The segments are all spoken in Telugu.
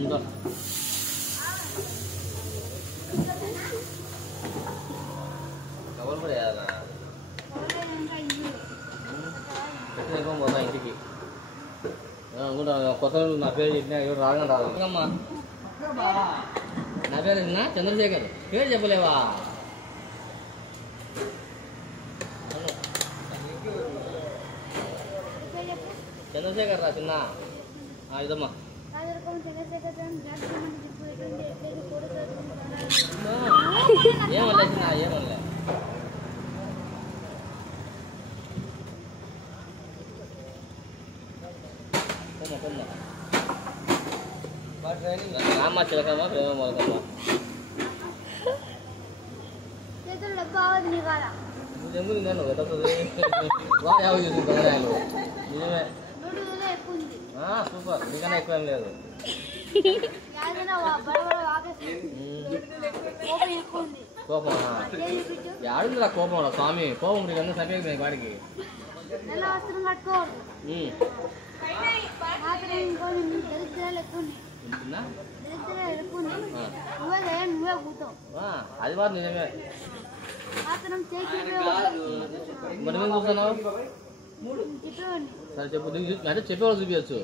ఇంకా కవర్ కూడా వేయాలా ఎట్లా పోతా ఇంటికి అనుకుంటా కొత్త నా పేరు చెప్పినా ఎవరు రాగా రాదు అమ్మా నా పేరు చెప్పినా చంద్రశేఖర్ పేరు చెప్పలేవా చంద్రశేఖర్ రా చిన్న ఇదమ్మా ఏమలే చిన్న ఏమలే రామ్మ చిలకమ్మ ప్రేమ మొలకమ్మ నువ్వు నేను వా యాభై చూసింది నిజమే సూపర్ నీకన్నా ఎక్కువ ఏం లేదు కోపం ఆడుందిరా కోపం స్వామి కోపం నీకన్నా సరిపోయింది వాడికి అది మాత్రం నిజమే మరి మేము చూస్తున్నావు సరే చెప్పు అంటే చెప్పేవాళ్ళు చూపించచ్చు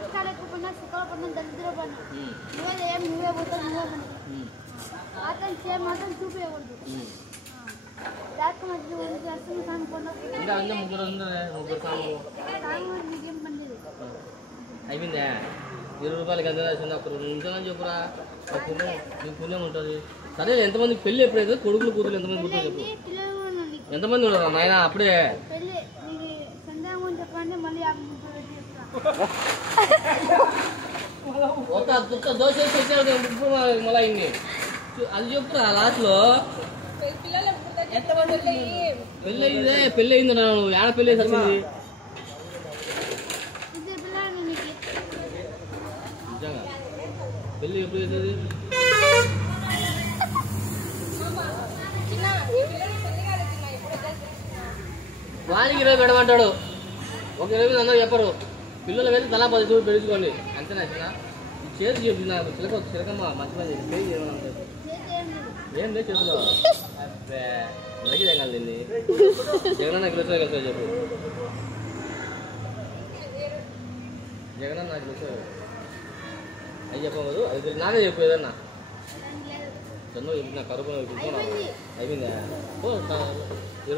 కష్టాలు ఎక్కువ సుఖాలు పడినా దరిద్ర పడినా నువ్వే పోతావు నువ్వే పని అతను చేయమాత్రం చూపించకూడదు అయిపోయిందా 20 రూపాయలకి ఎంత రాసింది ఒక 2 నిమిషాలని చెప్పురా నీకు పుణ్యం ఉంటుంది సరే ఎంతమంది పెళ్ళి ఎప్పుడైతే కొడుకులు కూతురు ఎంతమంది పుట్టారు చెప్పు ఎంతమంది ఉన్నారు నాయన అప్పుడే ఒక దోశ మళ్ళీ ఇన్ని అది చెప్పురా లాస్ట్ లో పెళ్ళి అయింది నువ్వు ఏడ పెళ్ళి సరిపోయింది నిజంగా పెళ్ళి ఎప్పుడు చేసేది వానికి 20 పెట్టమంటాడు ఒక 20 అందరూ చెప్పరు పిల్లలు వెళ్ళి తలా 10 చూపు పెంచుకోండి అంతేనా చిన్న చేతి చెప్పి నాకు చిలకమ్మ మంచి పని చేసి చేయమని ఏం లేదు చేతిలో అలాగే తెగాలి దీన్ని జగన్ నాకు తెలుసు కదా చెప్పు జగన్ నాకు తెలుసు అది చెప్పకూడదు అది నాకే చెప్పు ఏదన్నా చంద్రు చెప్పిన కరుపు అయిపోయిందా